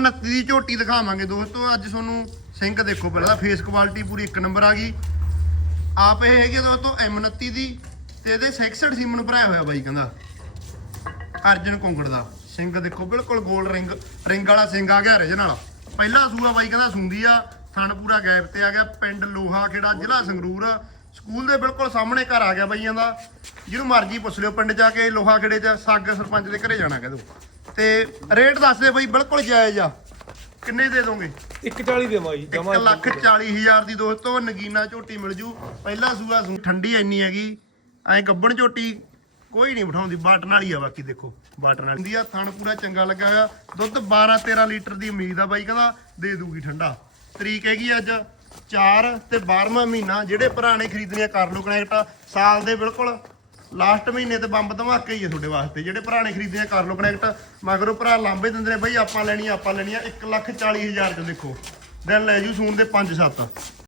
29 ਦੀ ਝੋਟੀ ਦਿਖਾਵਾਂਗੇ ਦੋਸਤੋ, ਅੱਜ ਤੁਹਾਨੂੰ ਸਿੰਕ ਦੇਖੋ ਪਹਿਲਾਂ ਫੇਸ ਕੁਆਲਿਟੀ ਪੂਰੀ ਇੱਕ ਨੰਬਰ ਆ ਗਈ। ਆਪ ਇਹ ਹੈਗੇ ਦੋਸਤੋ M29 ਦੀ ਤੇ ਇਹਦੇ 66 ਸੀਮਨ ਭਰਾਇਆ ਹੋਇਆ ਬਾਈ ਕਹਿੰਦਾ। ਅਰਜਨ ਕੁੰਗੜ ਦਾ। ਸਿੰਘ ਦੇਖੋ, ਬਿਲਕੁਲ ਗੋਲ ਰਿੰਗ ਰਿੰਗ ਵਾਲਾ ਸਿੰਘ ਆ ਗਿਆ ਰਜਨ ਵਾਲਾ ਪਹਿਲਾ ਸੂਆ ਬਾਈ ਕਹਿੰਦਾ ਸੁੰਦੀ ਆ, ਥਣ ਪੂਰਾ ਗੈਪ ਤੇ ਆ ਗਿਆ। ਪਿੰਡ ਲੋਹਾ ਖੇੜਾ, ਜ਼ਿਲ੍ਹਾ ਸੰਗਰੂਰ। ਸਕੂਲ ਦੇ ਬਿਲਕੁਲ ਸਾਹਮਣੇ ਘਰ ਆ ਗਿਆ ਬਾਈਆਂ ਦਾ। ਜਿਹਨੂੰ ਮਰਜ਼ੀ ਪੁੱਛ ਲਿਓ ਪਿੰਡ ਜਾ ਕੇ ਲੋਹਾ ਖੇੜੇ ਚ ਸਾਗ ਸਰਪੰਚ ਦੇ ਘਰੇ ਜਾਣਾ ਕਹਦੋ ਤੇ ਰੇਟ ਦੱਸ ਦੇ ਬਾਈ ਬਿਲਕੁਲ ਜਾਇਜ਼ ਆ। ਕਿੰਨੇ ਦੇ ਦੋਗੇ? 140 ਦੇਵਾਂ ਜੀ ਜਮਾ 1 ਲੱਖ 40 ਹਜ਼ਾਰ ਦੀ ਦੋਸਤੋ ਨਗੀਨਾ ਝੋਟੀ ਮਿਲ ਜੂ। ਪਹਿਲਾ ਸੂਆ ਸੂ ਠੰਡੀ ਇੰਨੀ ਹੈਗੀ ਐ ਗੱਬਣ ਝੋਟੀ ਕੋਈ ਨਹੀਂ ਬਿਠਾਉਂਦੀ ਬਾਟਨ ਵਾਲੀ ਆ ਬਾਕੀ ਦੇਖੋ ਬਾਟਨ ਵਾਲੀ। ਹੁੰਦੀ ਆ ਥਣ ਪੂਰਾ ਚੰਗਾ ਲੱਗਾ ਹੋਇਆ। ਦੁੱਧ 12 13 ਲੀਟਰ ਦੀ ਉਮੀਦ ਆ ਬਾਈ ਕਹਿੰਦਾ ਦੇ ਦੂਗੀ ਠੰਡਾ। ਤਰੀਕ ਹੈਗੀ ਅੱਜ 4 ਤੇ 12ਵਾਂ ਮਹੀਨਾ ਜਿਹੜੇ ਭਰਾ ਨੇ ਖਰੀਦਣੀਆਂ ਕਰ ਲਓ ਕਨੈਕਟ ਸਾਲ ਦੇ ਬਿਲਕੁਲ ਲਾਸਟ ਮਹੀਨੇ ਤੇ ਬੰਬ ਧਮਾਕੇ ਹੀ ਆ ਤੁਹਾਡੇ ਵਾਸਤੇ। ਜਿਹੜੇ ਭਰਾ ਨੇ ਆ ਕਰ ਲਓ ਕਨੈਕਟ ਮਗਰੋਂ ਭਰਾ ਲਾਂਬੇ ਦਿੰਦੇ ਨੇ, ਬਈ ਆਪਾਂ ਲੈਣੀ ਆਪਾਂ ਲੈਣੀ ਆ 1 ਲੱਖ 40 ਹਜ਼ਾਰ ਤੇ ਦੇਖੋ। ਦਿਨ ਲੈ ਜੂ ਸੂਨ ਦੇ 5 7